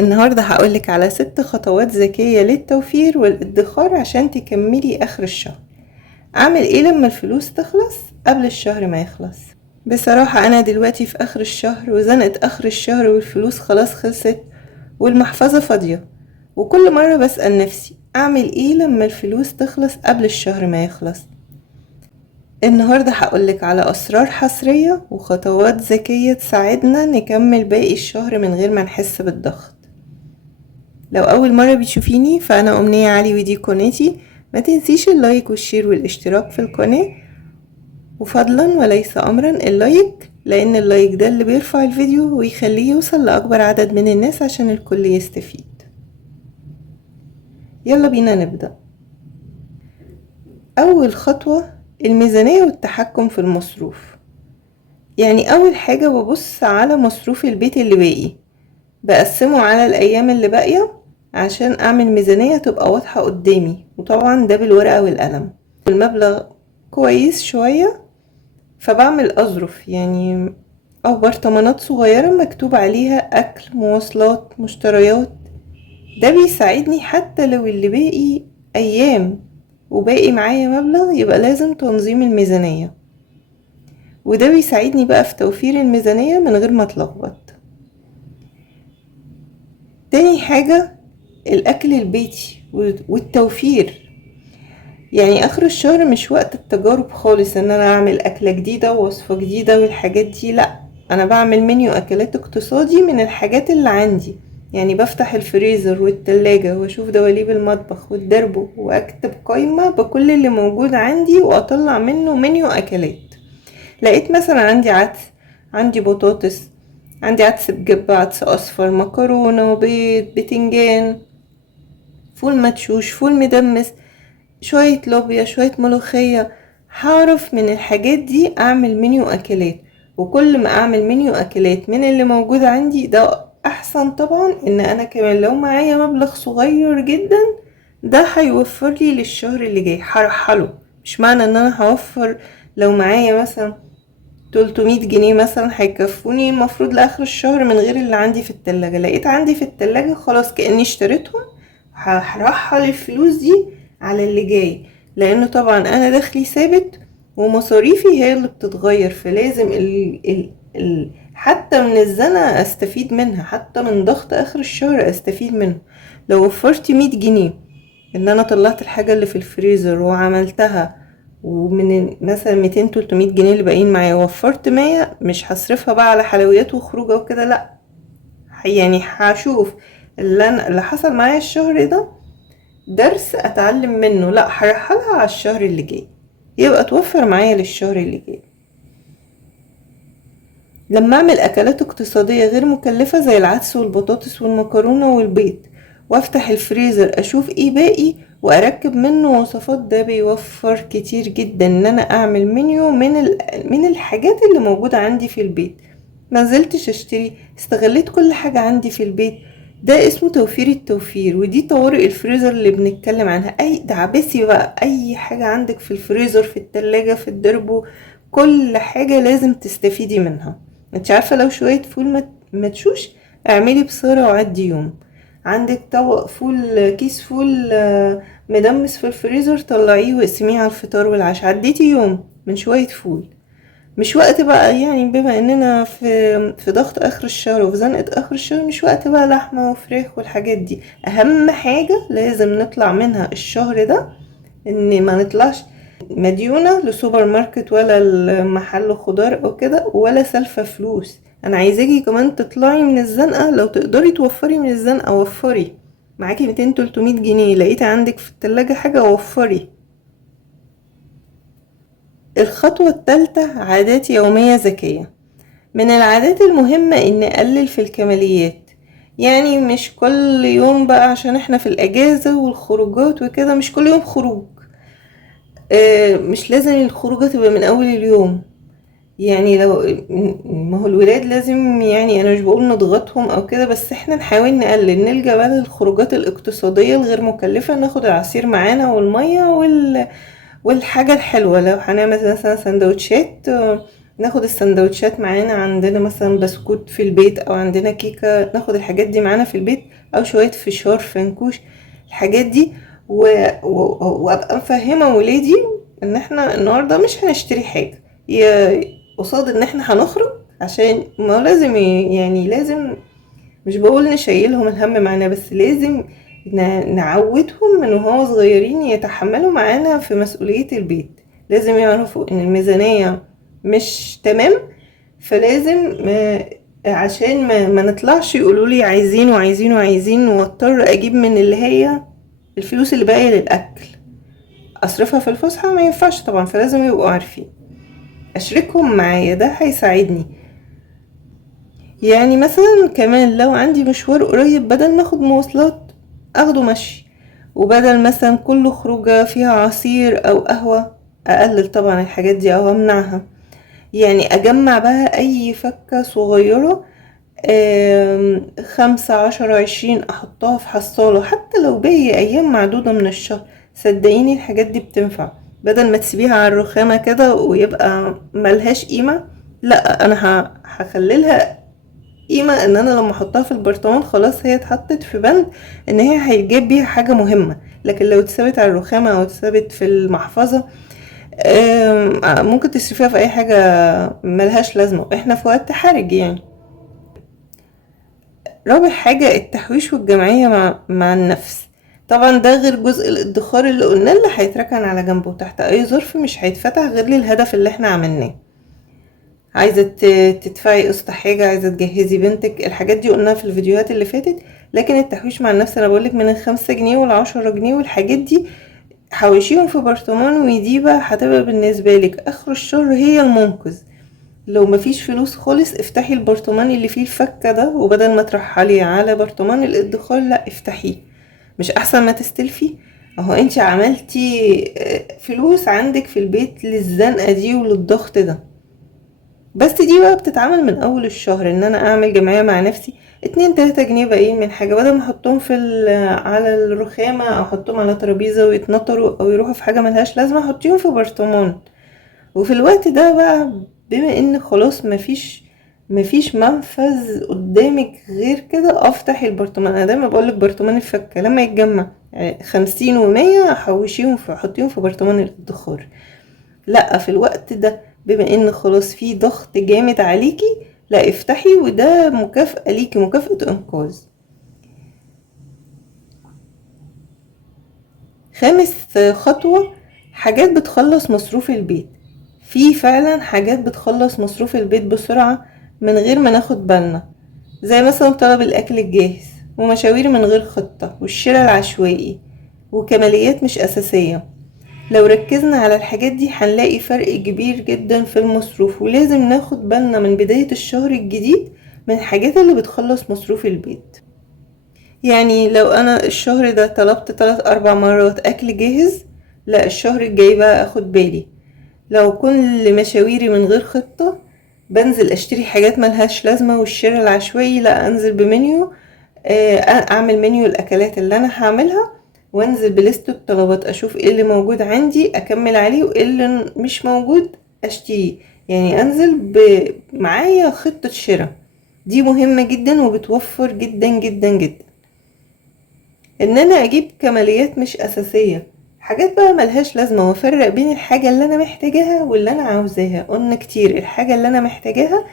النهاردة هقولك على 6 خطوات ذكية للتوفير والادخار عشان تكملي آخر الشهر. أعمل إيه لما الفلوس تخلص قبل الشهر ما يخلص؟ بصراحة أنا دلوقتي في آخر الشهر وزنقة آخر الشهر والفلوس خلاص خلصت والمحفظة فاضية، وكل مرة بسأل نفسي أعمل إيه لما الفلوس تخلص قبل الشهر ما يخلص. النهاردة هقولك على أسرار حصرية وخطوات ذكية تساعدنا نكمل باقي الشهر من غير ما نحس بالضغط. لو أول مرة بتشوفيني فأنا أمنية علي ودي قناتي، ما تنسيش اللايك والشير والاشتراك في القناة، وفضلا وليس أمرا اللايك، لأن اللايك ده اللي بيرفع الفيديو ويخليه يوصل لأكبر عدد من الناس عشان الكل يستفيد. يلا بينا نبدأ. أول خطوة الميزانية والتحكم في المصروف. يعني أول حاجة ببص على مصروف البيت اللي باقي، بقسمه على الأيام اللي باقية عشان أعمل ميزانية تبقى واضحة قدامي، وطبعا ده بالورقة والقلم. المبلغ كويس شوية فبعمل أظرف يعني أو برطمانات صغيرة مكتوب عليها أكل، مواصلات، مشتريات. ده بيساعدني حتى لو اللي باقي أيام وباقي معايا مبلغ، يبقى لازم تنظيم الميزانية، وده بيساعدني بقى في توفير الميزانية من غير ما اتلخبط. تاني حاجة الأكل البيتي والتوفير. يعني آخر الشهر مش وقت التجارب خالص ان انا اعمل أكلة جديدة ووصفة جديدة والحاجات دي، لا، انا بعمل منيو أكلات اقتصادي من الحاجات اللي عندي. يعني بفتح الفريزر والتلاجة واشوف دواليب المطبخ والدربو واكتب قائمة بكل اللي موجود عندي واطلع منه منيو أكلات. لقيت مثلا عندي عدس، عندي بطاطس، عندي عدس بجبة، عدس اصفر، مكرونة، بيض، بتنجان، فول مدشوش، فول مدمس، شوية لوبيا، شوية ملوخية. هعرف من الحاجات دي اعمل منيو اكلات، وكل ما اعمل منيو اكلات من اللي موجود عندي ده احسن طبعا. ان انا كمان لو معايا مبلغ صغير جدا ده هيوفر لي للشهر اللي جاي، هرحله. مش معنى ان انا هوفر لو معايا مثلا 300 جنيه مثلا هيكفوني المفروض لاخر الشهر من غير اللي عندي في التلاجة. لقيت عندي في التلاجة خلاص كأني اشتريتهم، هرحل الفلوس دي على اللي جاي، لانه طبعا انا دخلي ثابت ومصاريفي هي اللي بتتغير، فلازم حتى من الزنقة استفيد منها، حتى من ضغط اخر الشهر استفيد منه. لو وفرت 100 جنيه ان انا طلعت الحاجة اللي في الفريزر وعملتها، ومن مثلا 200 300 جنيه اللي باقيين معايا وفرت 100، مش هصرفها بقى على حلويات وخروجه وكده، لا، يعني هشوف اللي حصل معايا الشهر ده درس اتعلم منه، لا هرحلها على الشهر اللي جاي، يبقى توفر معايا للشهر اللي جاي. لما اعمل اكلات اقتصادية غير مكلفة زي العدس والبطاطس والمكرونة والبيض، وافتح الفريزر اشوف ايه باقي واركب منه وصفات، ده بيوفر كتير جدا ان انا اعمل منيو من الحاجات اللي موجودة عندي في البيت. ما نزلتش اشتري، استغليت كل حاجة عندي في البيت. ده اسمه توفير التوفير، ودي طوارئ الفريزر اللي بنتكلم عنها. اي دعبسي بقى اي حاجة عندك في الفريزر، في التلاجة، في الدربو، كل حاجة لازم تستفيدي منها. انت عارفة لو شوية فول مدشوش اعملي بصورة وعدي يوم. عندك طبق فول، كيس فول مدمس في الفريزر، طلعيه واقسميه على الفطار والعشاء، عديتي يوم من شوية فول. مش وقت بقى، يعني بما اننا في ضغط اخر الشهر وفي زنقة اخر الشهر، مش وقت بقى لحمة وفراخ والحاجات دي. اهم حاجة لازم نطلع منها الشهر ده ان ما نطلعش مديونة لسوبر ماركت ولا المحل خضار او كده، ولا سالفة فلوس. انا عايزاكي كمان تطلعي من الزنقة، لو تقدري توفري من الزنقة وفري. معاكي 200 300 جنيه لقيتي عندك في التلاجة حاجة، وفري. الخطوة الثالثة عادات يومية ذكية. من العادات المهمة ان اقلل في الكماليات. يعني مش كل يوم بقى عشان احنا في الاجازة والخروجات وكده، مش كل يوم خروج. مش لازم الخروجة تبقى من اول اليوم. يعني لو ما هو الولاد لازم، يعني انا مش بقول نضغطهم او كده، بس احنا نحاول نقلل، نلجأ بقى للخروجات الاقتصادية الغير مكلفة، ناخد العصير معانا والمية والحاجة الحلوة. لو هنعمل مثلا سندوتشات ناخد السندوتشات معانا، عندنا مثلا بسكوت في البيت او عندنا كيكة، ناخد الحاجات دي معانا في البيت، او شوية فشار فنكوش، الحاجات دي. وابقى مفهمة ولادي ان احنا النهاردة مش هنشتري حاجة، قصاد ان احنا هنخرج، عشان ما لازم يعني لازم، مش بقول نشيلهم الهم معانا، بس لازم نعودهم من وهو صغيرين يتحملوا معانا في مسؤولية البيت. لازم يعرفوا ان الميزانية مش تمام، فلازم عشان ما نطلعش يقولوا لي عايزين وعايزين وعايزين، واضطر اجيب من اللي هي الفلوس اللي باقيه للاكل اصرفها في الفسحه، ما ينفعش طبعا. فلازم يبقوا عارفين، اشركهم معايا، ده هيساعدني. يعني مثلا كمان لو عندي مشوار قريب، بدل ما اخد مواصلات اخده مشي، وبدل مثلا كل خروجه فيها عصير او قهوه اقلل طبعا الحاجات دي او امنعها. يعني اجمع بقى اي فكة صغيرة، 5 10 20 احطها في حصالة، حتى لو باقي ايام معدودة من الشهر. صدقيني الحاجات دي بتنفع، بدل ما تسيبيها على الرخامة كده ويبقى ملهاش قيمة. لا، انا هخليلها قيمة، ان انا لما احطها في البرطمان خلاص هي اتحطت في بند ان هي هيجيب بيها حاجة مهمة. لكن لو اتثبت على الرخامة او اتثبت في المحفظة، ممكن تصرفيها في اي حاجة ملهاش لازمة، واحنا في وقت حرج يعني. رابع حاجة التحويش والجمعية مع النفس. طبعا ده غير جزء الادخار اللي قلنا اللي هيتركن على جنبه تحت اي ظرف، مش هيتفتح غير للهدف اللي احنا عملناه. عايزة تدفعي قسط حاجة، عايزة تجهزي بنتك، الحاجات دي قلناها في الفيديوهات اللي فاتت. لكن التحويش مع النفس انا بقولك من 5 جنيه وال10 جنيه والحاجات دي حوشيهم في برطمان، ودي بقى هتبقى بالنسبة لك اخر الشهر هي المنقذ. لو مفيش فلوس خالص، افتحي البرطمان اللي فيه الفكة ده، وبدل ما ترحلي على برطمان الادخار لا افتحيه. مش احسن ما تستلفي؟ اهو انتي عملتي فلوس عندك في البيت للزنقة دي وللضغط ده. بس دي بقى بتتعمل من اول الشهر، ان انا اعمل جمعية مع نفسي 2 3 جنيه باقيين من حاجة، بدل ما احطهم على الرخامة او احطهم على ترابيزة ويتنطروا او يروحوا في حاجة ملهاش لازمة، احطيهم في برطمان. وفي الوقت ده بقى، بما ان خلاص مفيش منفذ قدامك غير كده، افتح البرطمان. انا دايما بقولك برطمان الفكة لما يتجمع يعني 50 و100 حوشيهم حطيهم في برطمان الادخار. لا، في الوقت ده بما ان خلاص في ضغط جامد عليكي، لا افتحي، وده مكافأة ليكي، مكافأة انقاذ. خامس خطوة، حاجات بتخلص مصروف البيت. في فعلا حاجات بتخلص مصروف البيت بسرعة من غير ما ناخد بالنا، زي مثلا طلب الاكل الجاهز، ومشاوير من غير خطة، والشراء العشوائي، وكماليات مش اساسية. لو ركزنا على الحاجات دي هنلاقي فرق كبير جدا في المصروف، ولازم ناخد بالنا من بداية الشهر الجديد من الحاجات اللي بتخلص مصروف البيت. يعني لو انا الشهر ده طلبت 3 4 مرات اكل جاهز، لا الشهر الجاي بقى اخد بالي. لو كل مشاويري من غير خطة، بنزل اشتري حاجات ملهاش لازمة، والشراء العشوائي لا انزل بمنيو، اعمل منيو الاكلات اللي انا هعملها، وانزل بليست الطلبات، اشوف ايه اللي موجود عندي اكمل عليه، وايه اللي مش موجود اشتريه. يعني انزل معايا خطة شراء، دي مهمة جدا وبتوفر جدا جدا جدا. ان انا اجيب كماليات مش اساسية، حاجات بقى ملهاش لازمة، وافرق بين الحاجة اللي انا محتاجاها واللي انا عاوزاها. قلنا كتير الحاجة اللي انا محتاجاها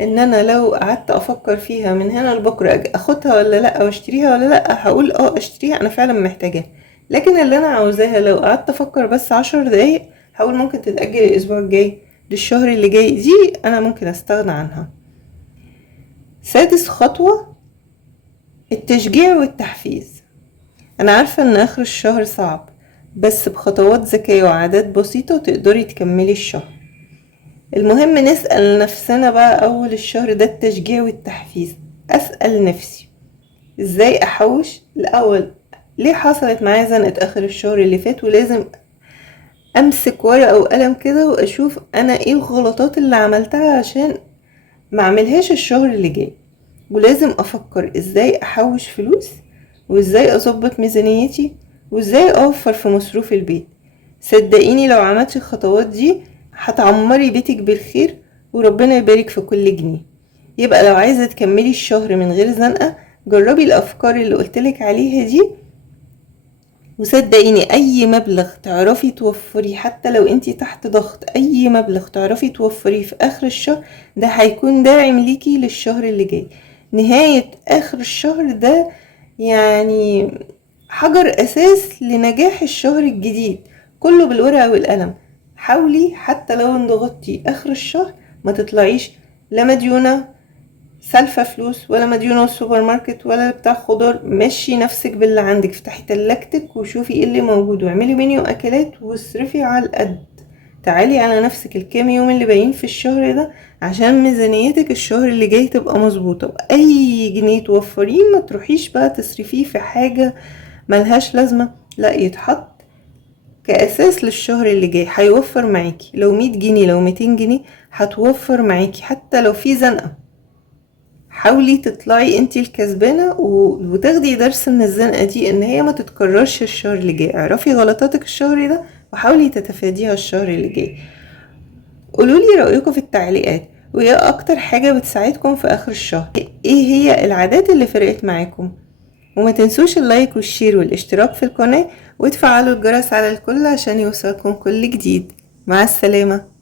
ان انا لو قعدت افكر فيها من هنا لبكرة اخدها ولا لا، او اشتريها ولا لا، هقول اشتريها، انا فعلا محتاجاها. لكن اللي انا عاوزاها لو قعدت افكر بس 10 دقايق، هقول ممكن تتأجل الاسبوع الجاي، للشهر اللي جاي، دي انا ممكن استغنى عنها. سادس خطوة التشجيع والتحفيز. انا عارفة ان اخر الشهر صعب، بس بخطوات ذكية وعادات بسيطة تقدري تكملي الشهر. المهم نسأل نفسنا بقى اول الشهر ده التشجيع والتحفيز. اسأل نفسي ازاي احوش الاول، ليه حصلت معايا زنقة اخر الشهر اللي فات، ولازم امسك ورقة وقلم كده واشوف انا ايه الغلطات اللي عملتها عشان ما اعملهاش الشهر اللي جاي. ولازم افكر ازاي احوش فلوس، وازاي اظبط ميزانيتي، وازاي اوفر في مصروف البيت. صدقيني لو عملتي الخطوات دي هتعمري بيتك بالخير، وربنا يبارك في كل جنيه. يبقى لو عايزة تكملي الشهر من غير زنقة، جربي الأفكار اللي قلتلك عليها دي، وصدقيني اي مبلغ تعرفي توفري حتى لو انتي تحت ضغط، اي مبلغ تعرفي توفريه في اخر الشهر ده هيكون داعم ليكي للشهر اللي جاي. نهاية اخر الشهر ده يعني حجر اساس لنجاح الشهر الجديد، كله بالورقة والقلم. حاولي حتى لو انضغطتي اخر الشهر ما تطلعيش لا مديونة سالفة فلوس، ولا مديونة السوبر ماركت، ولا بتاع خضار. مشي نفسك باللي عندك، افتحي تلاجتك وشوفي ايه اللي موجود واعملي منيو اكلات واصرفي على القد. تعالي على نفسك الكام يوم اللي باقيين في الشهر ده عشان ميزانيتك الشهر اللي جاي تبقى مظبوطة. واي جنيه توفريه ما تروحيش بقى تصرفيه في حاجة ملهاش لازمة، لا، يتحط كأساس للشهر اللي جاي. هيوفر معاكي لو 100 جنيه لو 200 جنيه هتوفر معاكي حتى لو في زنقة. حاولي تطلعي انتي الكسبانة وتاخدي درس من الزنقة دي ان هي ما تتكررش الشهر اللي جاي. اعرفي غلطاتك الشهر ده وحاولي تتفاديها الشهر اللي جاي. قولولي رأيكم في التعليقات، وايه اكتر حاجة بتساعدكم في اخر الشهر، ايه هي العادات اللي فرقت معاكم. وما تنسوش اللايك والشير والاشتراك في القناة وتفعلوا الجرس على الكل عشان يوصلكم كل جديد. مع السلامة.